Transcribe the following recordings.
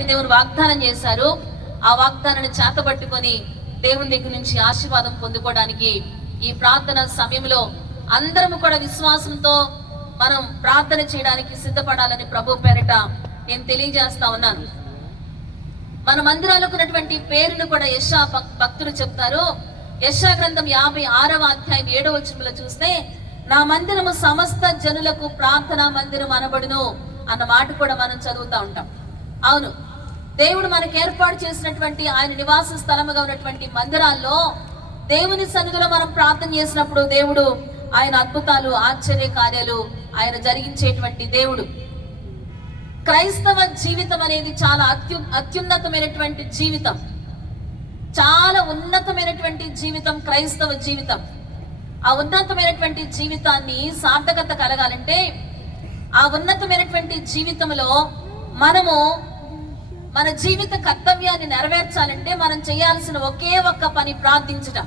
దేవుని వాగ్దానం చేశారు. ఆ వాగ్దానాన్ని చేతబట్టుకొని దేవుని దగ్గర నుంచి ఆశీర్వాదం పొందుకోవడానికి ఈ ప్రార్థన సమయంలో అందరము కూడా విశ్వాసంతో మనం ప్రార్థన చేయడానికి సిద్ధపడాలని ప్రభు పేరిట నేను తెలియజేస్తా ఉన్నాను. మన మందిరాలకు ఉన్నటువంటి పేరును కూడా యెషయా భక్తులు చెప్తారు. యెషయా గ్రంథం 56వ అధ్యాయం 7వ వచనంలో చూస్తే, నా మందిరము సమస్త జనులకు ప్రార్థనా మందిరం అనబడును అన్న మాట కూడా మనం చదువుతా ఉంటాం. అవును, దేవుడు మనకు ఏర్పాటు చేసినటువంటి ఆయన నివాస స్థలముగా ఉన్నటువంటి మందిరాల్లో దేవుని సన్నిధిలో మనం ప్రార్థన చేసినప్పుడు దేవుడు ఆయన అద్భుతాలు, ఆశ్చర్య కార్యాలు ఆయన జరిగించేటువంటి దేవుడు. క్రైస్తవ జీవితం అనేది చాలా అత్యున్నతమైనటువంటి జీవితం, చాలా ఉన్నతమైనటువంటి జీవితం క్రైస్తవ జీవితం. ఆ ఉన్నతమైనటువంటి జీవితాన్ని సార్థకత కలగాలంటే, ఆ ఉన్నతమైనటువంటి జీవితంలో మనము మన జీవిత కర్తవ్యాన్ని నెరవేర్చాలంటే మనం చేయాల్సిన ఒకే ఒక్క పని ప్రార్థించటం.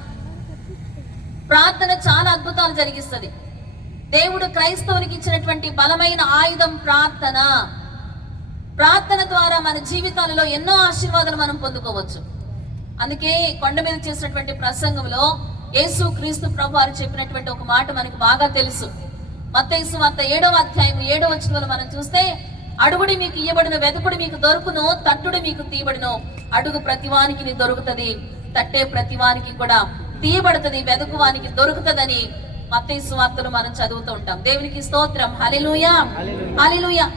ప్రార్థన చాలా అద్భుతాలు జరిగిస్తుంది. దేవుడు క్రైస్తవునికి ఇచ్చినటువంటి బలమైన ఆయుధం ప్రార్థన. ప్రార్థన ద్వారా మన జీవితాలలో ఎన్నో ఆశీర్వాదాలు మనం పొందుకోవచ్చు. అందుకే కొండ మీద చేసినటువంటి ప్రసంగంలో యేసు క్రీస్తు ప్రభు వారు చెప్పినటువంటి ఒక మాట మనకు బాగా తెలుసు. మత్తయి సువార్త 7వ అధ్యాయం 7వ వచనంలో మనం చూస్తే, అడుగుడి మీకు ఇయ్యబడును, వెతుకుడి మీకు దొరుకును, తట్టుడి మీకు తీయబడును. అడుగు ప్రతివానికి దొరుకుతుంది, తట్టే ప్రతివానికి కూడా తీయబడుతుంది, వెతుకువానికి దొరుకుతుందని మత్తయి సువార్తలో మనం చదువుతూ ఉంటాం. దేవునికి స్తోత్రం, హల్లెలూయా హల్లెలూయా.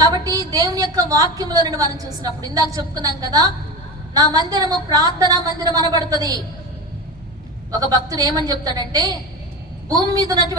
కాబట్టి దేవుని యొక్క వాక్యంలో నుండి మనం చూసినప్పుడు ఇందాక చెప్పుకున్నాం కదా, నా మందిరము ప్రార్థనా మందిరం అనబడుతుంది. ఒక భక్తుడు ఏమని చెప్తాడంటే, భూమి మీద ఉన్నటువంటి